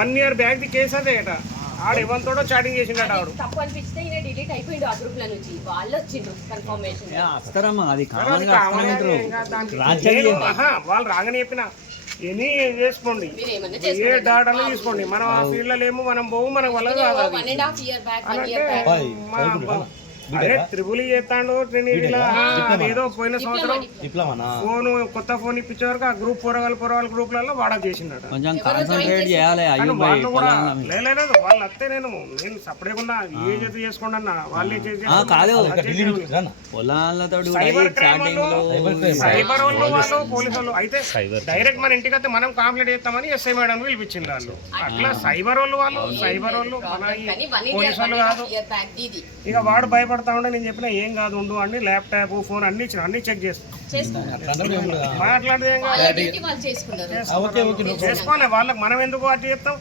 1 year back the case అదే అట. ఆడు ఎవరితోడో చాటింగ్ చేసిండట. ఆడు తప్పు అనిపిస్తే ఈయన డిలీట్ అయిపోయిండు ఆ గ్రూప్ లో నుంచి. వాళ్ళు వచ్చిండ్రు కన్ఫర్మేషన్. వస్తారమ్మా, అది వాళ్ళు రాగానే చెప్పిన ఎనీ చేసుకోండి, ఏ డాటాలో తీసుకోండి, మనం ఆ ఫీల్డ్ లో ఏమో మనం పోవు, మనకు వల్ల కాదు. 1.5 year back అదే త్రిబుల్ చేస్తాడు ట్రినిటీలో. ఏదో పోయిన సంవత్సరం ఫోన్ కొత్త ఫోన్ ఇప్పించే వరకు ఆ గ్రూప్ పొరగాలు గ్రూప్లలో వాడక చేసిండట. కొంచెం కాన్సంట్రేట్ చేయాలి. వాళ్ళు కూడా లేదు వాళ్ళు వస్తే నేను సపరేట్ ఉన్నా ఏజ్ అయితే చేసుకోండి అన్న. వాళ్ళే సైబర్ వాళ్ళు పోలీసు వాళ్ళు అయితే డైరెక్ట్ మన ఇంటికి వస్తే మనం కంప్లైంట్ చేస్తామని ఎస్ఐ మేడం పిలిపించింది వాళ్ళు. అట్లా సైబర్ వాళ్ళు మన పోలీసు వాళ్ళు కాదు. ఇక వాడు భయపడతా ఉంటే నేను చెప్పిన ఏం కాదు ఉండు అని ల్యాప్టాప్ ఫోన్ అన్ని ఇచ్చిన, అన్ని చెక్ చేస్తాం. అట్లాంటిది ఏం కాదు, చేసుకోవాలి. వాళ్ళకి మనం ఎందుకు అట్లా చెప్తాం?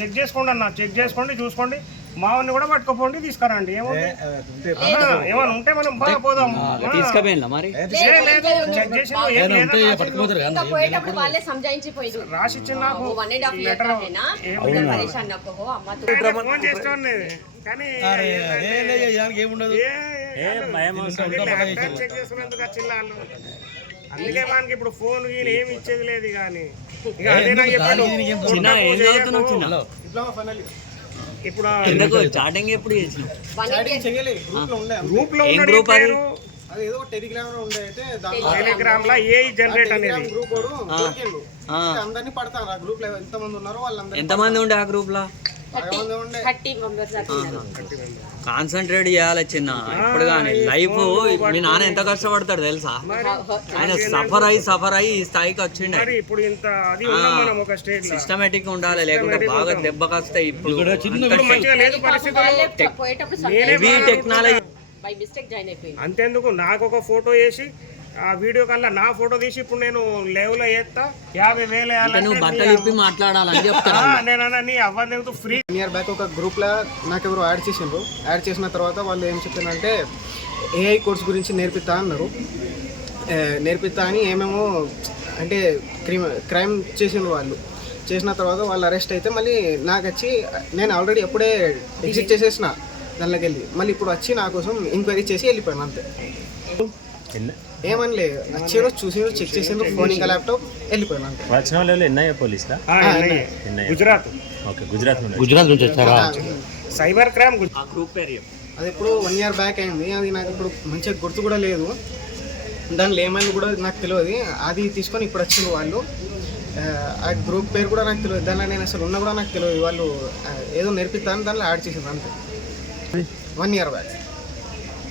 చెక్ చేసుకోండి అన్న, చెక్ చేసుకోండి, చూసుకోండి. మావాడిని కూడా పట్టుకోపోండి, తీసుకురండి. ఏమన్నా ఉంటే మనం బాగా పోదాం. రాసిచ్చిన ఫోన్ చేస్తాను కానీ చెక్ చేసుకున్నందుకు వచ్చిన వాళ్ళు. అందుకే మనకి ఇప్పుడు ఫోన్ ఏమి ఇచ్చేది లేదు. కానీ ఇక అదే నాకు చెప్పాడు. ఇప్పుడు స్టార్టింగ్ ఎప్పుడు గ్రూప్ లో టెలిగ్రామ్ లో ఏ జనరేట్ అనేది ఎంతమంది ఉండే ఆ గ్రూప్ లో? కాన్సన్ట్రేట్ చేయాలి చిన్న. ఇప్పుడు కానీ లైఫ్ మీ నాన్న ఎంత కష్టపడతాడు తెలుసా? ఆయన సఫర్ అయ్యి ఈ స్థాయికి వచ్చిండే. సిస్టమేటిక్ ఉండాలి, లేకుంటే బాగా దెబ్బకి వస్తాయి. ఇప్పుడు టెక్నాలజీ అంతేందుకు నాకు ఒక ఫోటో వేసి ఆ వీడియో కల్లా నా ఫోటో తీసి ఇప్పుడు నేను లైవ్ లో వేస్తా 50,000 బట్టలు ఇప్పి మాట్లాడాలని చెప్తాను. నేను అవ్వదు ఫ్రీ. 1 year బ్యాక్ ఒక గ్రూప్ లో నాకు ఎవరు యాడ్ చేసిండ్రు. యాడ్ చేసిన తర్వాత వాళ్ళు ఏం చెప్పారంటే ఏఐ కోర్స్ గురించి నేర్పిస్తా అన్నారు. నేర్పిస్తా అని ఏమేమో అంటే క్రైమ్ చేసిండ్రు. వాళ్ళు చేసిన తర్వాత వాళ్ళు అరెస్ట్ అయితే మళ్ళీ నాకు వచ్చి నేను ఆల్రెడీ ఎప్పుడే ఎగ్జిట్ చేసేసిన దానిలోకి వెళ్ళి మళ్ళీ ఇప్పుడు వచ్చి నా కోసం ఎంక్వైరీ చేసి వెళ్ళిపోయాను అంతే. ఏమని లేదు, వచ్చారు చూసిండ్రు, చెక్ చేసిండ్రు, ఫోన్ ఇంకా ల్యాప్టాప్, వెళ్ళిపోయాను అంతే. వచ్చిన వాళ్ళు ఎన్ఐఏ పోలీసులా? గుజరాత్ నుంచి వచ్చారా? సైబర్ క్రైమ్ గ్రూప్ పేరు అది ఇప్పుడు 1 year బ్యాక్ అయింది. అది నాకు ఇప్పుడు మంచిగా గుర్తు కూడా లేదు. దానిలో ఏమైంది కూడా నాకు తెలియదు. అది తీసుకొని ఇప్పుడు వచ్చిండ్రు వాళ్ళు. ఆ గ్రూప్ పేరు కూడా నాకు తెలియదు. దానిలో నేను అసలు ఉన్నా కూడా నాకు తెలియదు. వాళ్ళు ఏదో నేర్పిస్తాను దానిలో యాడ్ చేసిండ్రు అంతే. 1 year బ్యాక్.